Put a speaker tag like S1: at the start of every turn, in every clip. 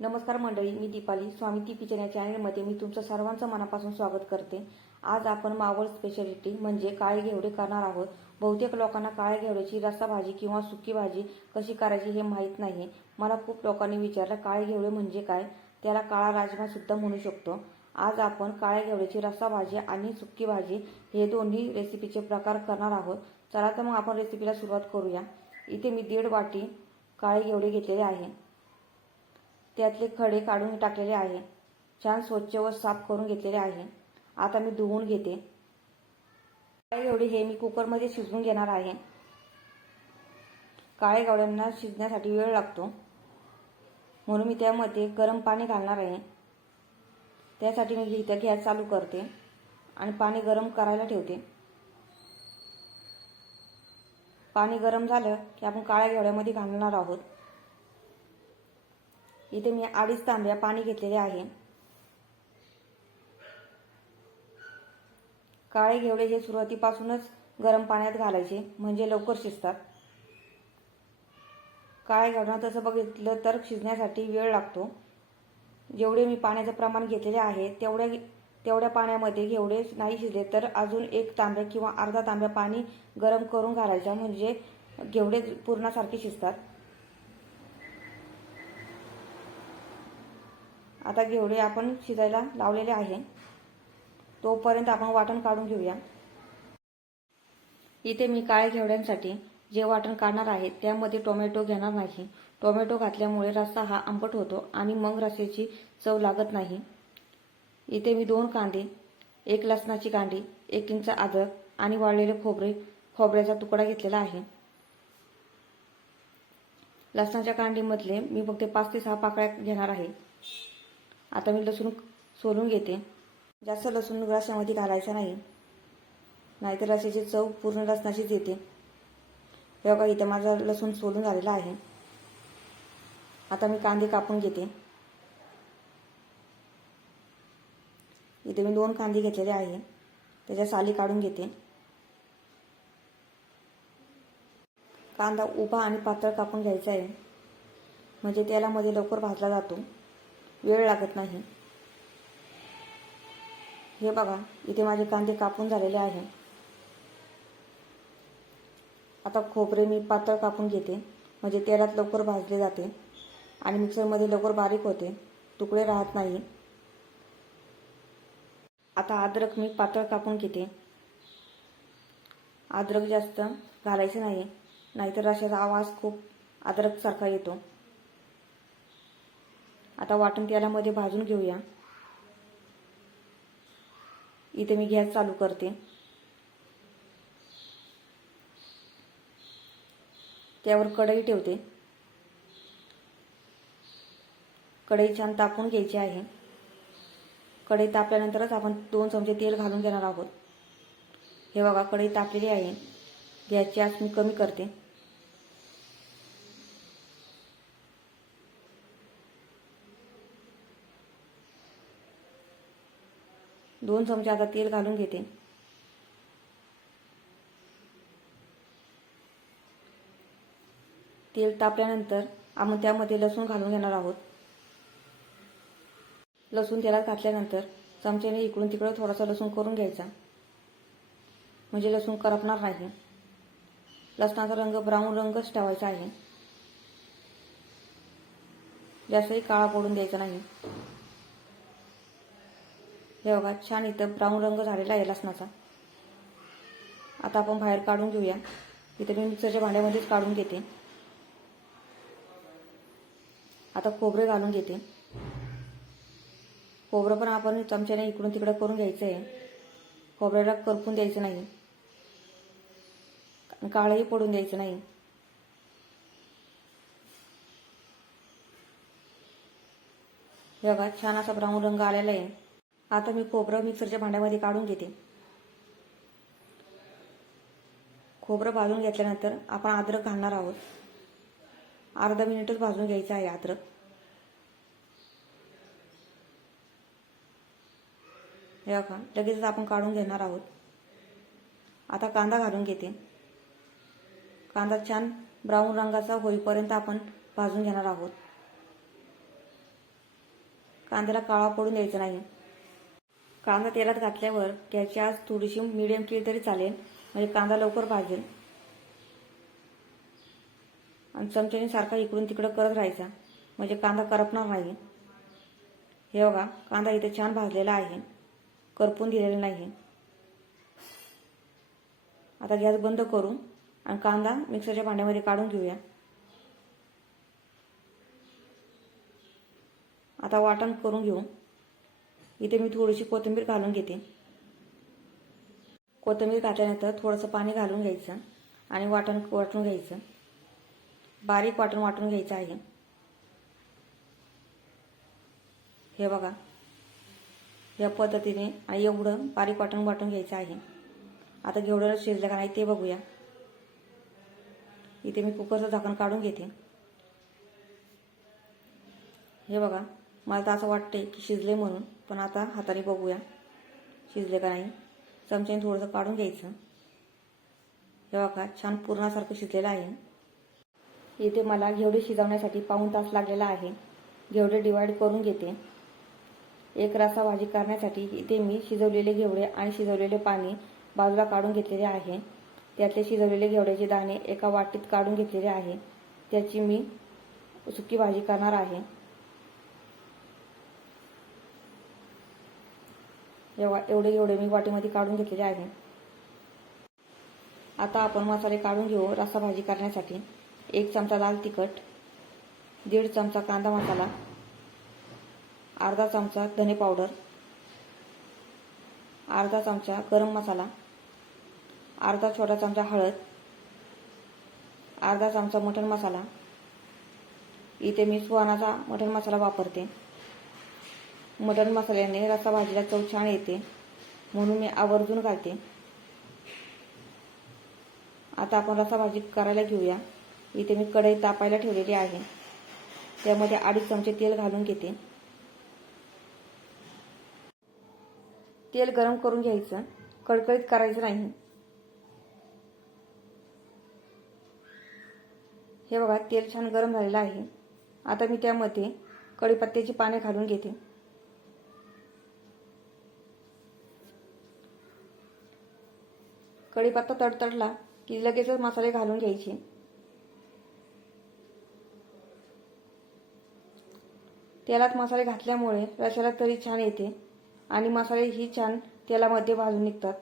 S1: नमस्कार मंडळी मी दीपाली. स्वामी ती किचन या चॅनलमध्ये मी तुमचं सर्वांचं मनापासून स्वागत करते. आज आपण मावळ स्पेशालिटी म्हणजे काळे घेवडे करणार आहोत. बहुतेक लोकांना काळे घेवड्याची रस्सा भाजी किंवा सुकी भाजी कशी करायची हे माहीत नाही मला खूप लोकांनी विचारलं काळे घेवडे म्हणजे काय? त्याला काळा राजमा सुद्धा म्हणू शकतो. आज आपण काळ्या घेवड्याची रस्सा भाजी आणि सुकी भाजी हे दोन्ही रेसिपीचे प्रकार करणार आहोत. चला तर मग आपण रेसिपीला सुरुवात करूया. इथे मी दीड वाटी काळे घेवडे घेतलेले आहे. त्यातले खडे काढून टाकलेले आहे. छान स्वच्छ व साफ करून घेतलेले आहे. आता मी धुवून घेते. काळे घेवडे हे मी कुकरमध्ये शिजवून घेणार आहे. काळे गावड्यांना शिजण्यासाठी वेळ लागतो. म्हणून मी त्यामध्ये गरम पाणी घालणार आहे. त्यासाठी मी इथं गॅस चालू करते आणि पाणी गरम करायला ठेवते. पाणी गरम झालं की आपण काळ्या घेवड्यामध्ये घालणार आहोत. इथे मी अडीच तांब्या पाणी घेतलेले आहे. काळे घेवडे हे सुरुवातीपासूनच गरम पाण्यात घालायचे म्हणजे लवकर शिजतात. काळे घेवडा तसं बघितलं तर शिजण्यासाठी वेळ लागतो. जेवढे मी पाण्याचं प्रमाण घेतलेले आहे तेवढ्या तेवढ्या पाण्यामध्ये घेवडे नाही शिजले तर अजून एक तांब्या किंवा अर्धा तांब्या पाणी गरम करून घालायचं म्हणजे घेवडे पूर्णासारखे शिजतात. आता घेवडे आपण शिजायला लावलेले आहे. तोपर्यंत आपण वाटण काढून घेऊया. इथे मी काळ्या घेवड्यांसाठी जे वाटण काढणार आहे त्यामध्ये टोमॅटो घेणार नाही. टोमॅटो घातल्यामुळे रस्सा हा आंबट होतो आणि मग रस्स्याची चव लागत नाही. इथे मी दोन कांदे एक लसणाची कांडी एक इंच अद्रक आणि वाळलेले खोबरे खोबऱ्याचा तुकडा घेतलेला आहे. लसणाच्या कांडीमधले मी फक्त पाच ते सहा पाकळ्या घेणार आहे. आता मी लसूण सोलून घेते. जास्त लसूण रस्यामध्ये घालायचा नाही. नाहीतर रस्याची चव पूर्ण लसणाचीच येते. हे बघा इथे माझा लसूण सोलून झालेला आहे. आता मी कांदे कापून घेते. इथे मी दोन कांदे घेतलेले आहे. त्याच्या साली काढून घेते. कांदा उभा आणि पातळ कापून घ्यायचा आहे. म्हणजे तेलामध्ये लवकर भाजला जातो. वेळ लागत नाही. हे बघा इथे माझे कांदे कापून झालेले आहे. आता खोबरे मी पातळ कापून घेते. म्हणजे तेलात लवकर भाजले जाते. आणि मिक्सरमध्ये लवकर बारीक होते. तुकडे राहत नाही. आता अद्रक मी पातळ कापून घेते. अद्रक जास्त घालायचं नाही. नाहीतर अशाचा आवाज खूप अद्रकसारखा येतो. आता वाटण तेलामध्ये भाजून घेऊया. इथे मी गॅस चालू करते. त्यावर कढई ठेवते. कढई छान तापून घ्यायची आहे. कढई तापल्यानंतरच आपण दोन चमचे तेल घालून घेणार आहोत. हे बघा कढई तापलेली आहे. गॅसची आस मी कमी करते. दोन चमचे आता तेल घालून घेते. तेल तापल्यानंतर आपण त्यामध्ये लसूण घालून घेणार आहोत. लसूण तेलात घातल्यानंतर चमच्याने इकडून तिकडं थोडासा लसूण करून घ्यायचा. म्हणजे लसूण करपणार नाही. लसणाचा रंग ब्राऊन रंगच ठेवायचा आहे. जास्तही काळा पडून द्यायचा नाही. हे बघा छान इथं ब्राऊन रंग झालेला आहे लसणाचा. आता आपण बाहेर काढून घेऊया. इथे मी मिक्सरच्या भांड्यामध्येच काढून घेते. आता खोबरे घालून घेते. खोबरं पण आपण चमच्याने इकडून तिकडं करून घ्यायचं आहे खोबऱ्याला करपून द्यायचं नाही. काळही पडून द्यायचं नाही. हे बघा छान असा ब्राऊन रंग आलेला आहे. आता मी खोबरं मिक्सरच्या भांड्यामध्ये काढून घेते. खोबरं भाजून घेतल्यानंतर आपण अद्रक घालणार आहोत. अर्धा मिनिटच भाजून घ्यायचं आहे अद्रक. हे का लगेचच आपण काढून घेणार आहोत. आता कांदा घालून घेते. कांदा छान ब्राऊन रंगाचा होईपर्यंत आपण भाजून घेणार आहोत. कांद्याला काळा पडून द्यायचा नाही. कांदा तेलात घातल्यावर त्याच्या आज थोडीशी मिडियम केली तरी चालेल. म्हणजे कांदा लवकर भाजेल. आणि चमच्याने सारखा इकडून तिकडं करत राहायचा. म्हणजे कांदा करपणार नाही. हे बघा कांदा इथे छान भाजलेला आहे. करपून दिलेला नाही. आता गॅस बंद करून आणि कांदा मिक्सरच्या भांड्यामध्ये काढून घेऊया. आता वाटण करून घेऊ. इथे मी थोडीशी कोथिंबीर घालून घेते. कोथिंबीर घातल्यानंतर थोडंसं पाणी घालून घ्यायचं आणि वाटण वाटून घ्यायचं. बारीक वाटण वाटून घ्यायचं आहे. हे बघा. या पद्धतीने आणि एवढं बारीक वाटण वाटून घ्यायचं आहे. आता घेवडं शिजलं का नाही ते बघूया. इथे मी कुकरचं झाकण काढून घेते. हे बघा. मला तर असं वाटते की शिजले म्हणून पण आता हाताने बघूया. शिजले का नाही? चमच्याने थोडंसं काढून घ्यायचं. हे का छान पूर्णासारखं शिजलेलं आहे. इथे मला घेवडे शिजवण्यासाठी पाऊण तास लागलेला आहे. घेवडे डिवाईड करून घेते. एक रसा भाजी करण्यासाठी इथे मी शिजवलेले घेवडे आणि शिजवलेले पाणी बाजूला काढून घेतलेले आहे. त्यातले शिजवलेले घेवड्याचे दाणे एका वाटीत काढून घेतलेले आहे. त्याची मी सुकी भाजी करणार आहे. एवढा एवढे एवढे मी वाटीमध्ये काढून घेतलेले आहे. आता आपण मसाले काढून घेऊ रस्सा भाजी करण्यासाठी. एक चमचा लाल तिखट दीड चमचा कांदा मसाला अर्धा चमचा धने पावडर अर्धा चमचा गरम मसाला अर्धा छोटा चमचा हळद अर्धा चमचा मटण मसाला. इथे मी सुहानाचा मटण मसाला वापरते. मटण मसाल्याने रसा भाजीला चव छान येते. म्हणून मी आवर्जून घालते. आता आपण रसा भाजी करायला घेऊया. इथे मी कढई तापायला ठेवलेली आहे. त्यामध्ये अडीच चमचे तेल घालून घेते. तेल गरम करून घ्यायचं. कडकडीत करायचं नाही. हे बघा तेल छान गरम झालेलं आहे. आता मी त्यामध्ये कढीपत्त्याची पाने घालून घेते. कढीपत्ता तडतडला की लगेचच मसाले घालून घ्यायचे. तेलात मसाले घातल्यामुळे रशाला तरी छान येते आणि मसाले ही छान तेलामध्ये भाजून निघतात.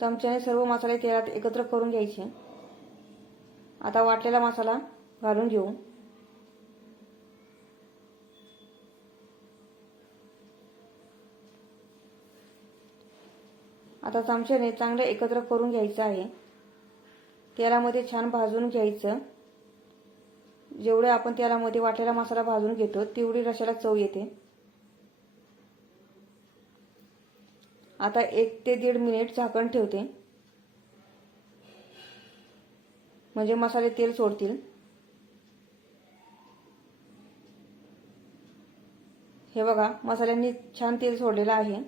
S1: चमच्याने सर्व मसाले तेलात एकत्र करून घ्यायचे. आता वाटलेला मसाला घालून घेऊ. आता चमच्याने चांगलं एकत्र करून घ्यायचं आहे. तेलामध्ये छान भाजून घ्यायचं. जेवढे आपण तेलामध्ये वाटलेला मसाला भाजून घेतो तेवढी रशाला चव येते. आता एक ते दीड मिनिट झाकण ठेवते. म्हणजे मसाले तेल सोडतील. हे बघा मसाल्यांनी छान तेल सोडलेलं आहे.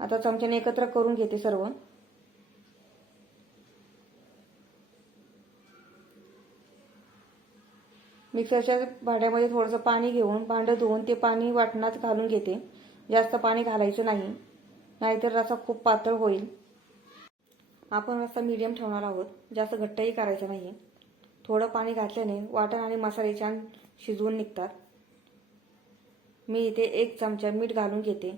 S1: आता चमच्याने एकत्र करून घेते सर्व मिक्सरच्या भांड्यामध्ये थोडंसं पाणी घेऊन भांडं धुवून ते पाणी वाटणात घालून घेते. जास्त पाणी घालायचं नाही. नाहीतर रसा खूप पातळ होईल. आपण रस्सा मीडियम ठेवणार आहोत. जास्त घट्टही करायचं नाही थोडं पाणी घातल्याने वाटण आणि मसाले छान शिजवून निघतात. मी इथे एक चमचा मीठ घालून घेते.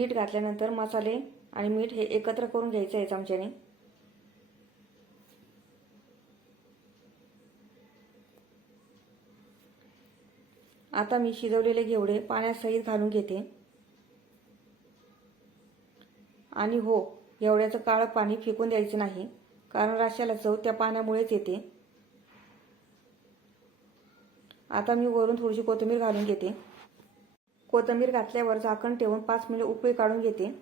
S1: मीठ घातल्यानंतर मसाले आणि मीठ हे एकत्र करून घ्यायचं आहे चमच्याने. आता मी शिजवलेले घेवडे पाण्यात सहित घालून घेते. आणि हो घेवड्याचं काळं पाणी फेकून द्यायचं नाही कारण राशाला चव त्या पाण्यामुळेच येते. आता मी वरून थोडीशी कोथिंबीर घालून घेते. कोथिंबीर घातल्यावर झाकण ठेवून पाच मिनिट उकळी काढून घेते.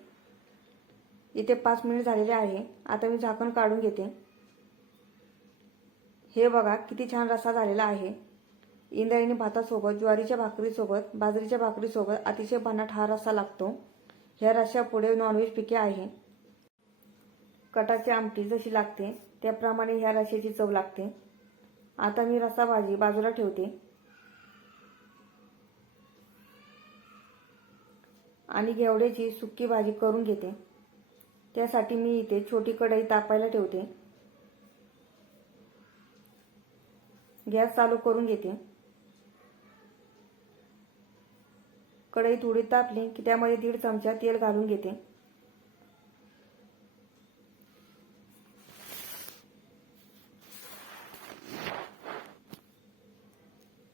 S1: इथे पाच मिनिट झालेले आहे. आता मी झाकण काढून घेते. हे बघा किती छान रस्सा झालेला आहे. इंद्रायणी भातासोबत ज्वारीच्या भाकरीसोबत बाजरीच्या भाकरीसोबत अतिशय भन्नाट हा रस्सा लागतो. ह्या रस्स्यापुढे नॉनव्हेज पिके आहे. कटाची आमटी जशी लागते त्याप्रमाणे ह्या रस्स्याची चव लागते. आता मी रस्सा भाजी बाजूला ठेवते. आणि घेवड्याची सुकी भाजी करून घेते. त्यासाठी मी इथे छोटी कढई तापायला ठेवते. गॅस चालू करून घेते. कढई थोडी तापली की त्यामध्ये दीड चमचा तेल घालून घेते.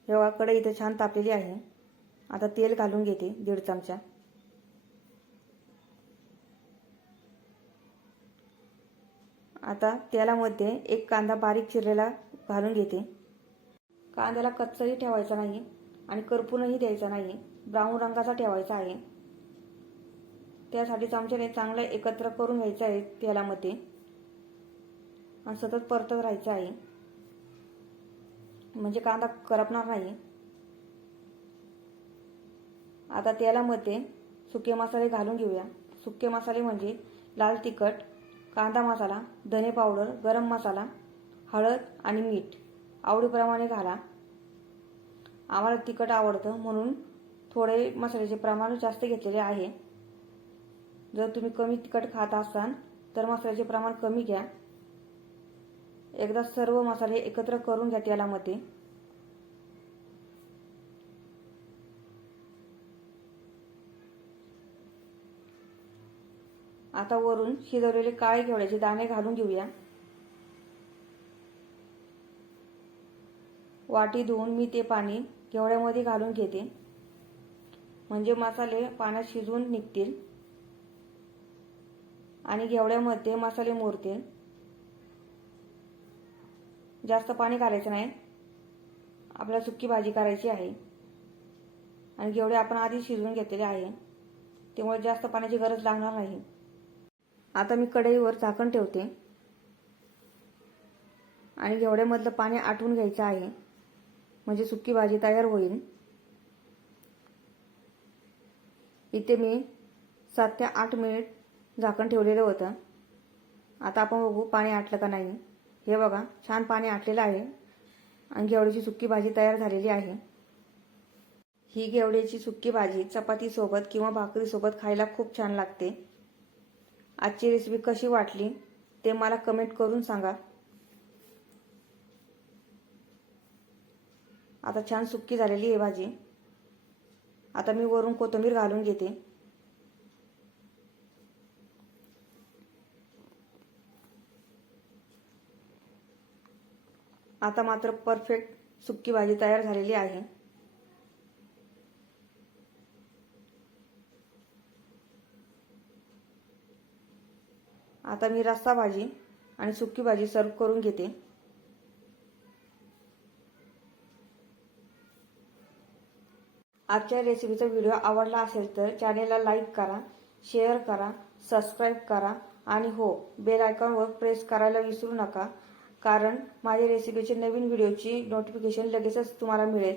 S1: जेव्हा कढई इथे छान तापलेली आहे. आता तेल घालून घेते दीड चमचा. आता तेलामध्ये एक कांदा बारीक चिरलेला घालून घेते. कांद्याला कच्चाही ठेवायचा नाही आणि करपूनही द्यायचा नाही ब्राऊन रंगाचा ठेवायचा आहे. त्यासाठी चमच्याने चांगलं एकत्र करून घ्यायचं आहे तेलामध्ये आणि सतत परतत राहायचं आहे. म्हणजे कांदा करपणार नाही. आता तेलामध्ये सुके मसाले घालून घेऊया. सुके मसाले म्हणजे लाल तिखट कांदा मसाला धने पावडर गरम मसाला हळद आणि मीठ. आवडीप्रमाणे घाला. आम्हाला तिखट आवडतं म्हणून थोडे मसाल्याचे प्रमाण जास्त घेतलेले आहे. जर तुम्ही कमी तिखट खात असाल तर मसाल्याचे प्रमाण कमी घ्या. एकदा सर्व मसाले एकत्र करून घ्या तेलामध्ये. आता वरून शिजवलेले काळे घेवड्याचे दाणे घालून घेऊया. वाटी धुवून मी ते पाणी घेवड्यामध्ये घालून घेते. म्हणजे मसाले पाण्यात शिजवून निघतील. आणि घेवड्यामध्ये मसाले मोरतील. जास्त पाणी घालायचं नाही. आपल्याला सुकी भाजी करायची आहे. आणि घेवडे आपण आधी शिजवून घेतलेले आहे. त्यामुळे जास्त पाण्याची गरज लागणार नाही. आता मी कढईवर झाकण ठेवते. आणि घेवड्यामधलं पाणी आटवून घ्यायचं आहे. म्हणजे सुकी भाजी तयार होईल. इथे मी सात ते आठ मिनिट झाकण ठेवलेलं होतं. आता आपण बघू पाणी आटलं का नाही. हे बघा छान पाणी आटलेलं आहे. आणि घेवड्याची सुक्की भाजी तयार झालेली आहे. ही घेवड्याची सुकी भाजी चपातीसोबत किंवा भाकरीसोबत खायला खूप छान लागते. आजची रेसिपी कशी वाटली ते मला कमेंट करून सांगा. आता छान सुक्की झालेली आहे भाजी. आता मी वरून कोथिंबीर घालून घेते. आता मात्र परफेक्ट सुक्की भाजी तयार झालेली आहे. आता मी रस्सा भाजी आणि सुकी भाजी सर्व करून घेते. आजच्या रेसिपीचा व्हिडिओ आवडला असेल तर चॅनेलला लाईक करा शेअर करा सबस्क्राईब करा आणि हो बेल आयकॉनवर प्रेस करायला विसरू नका. कारण माझ्या रेसिपीचे नवीन व्हिडिओची नोटिफिकेशन लगेचच तुम्हाला मिळेल.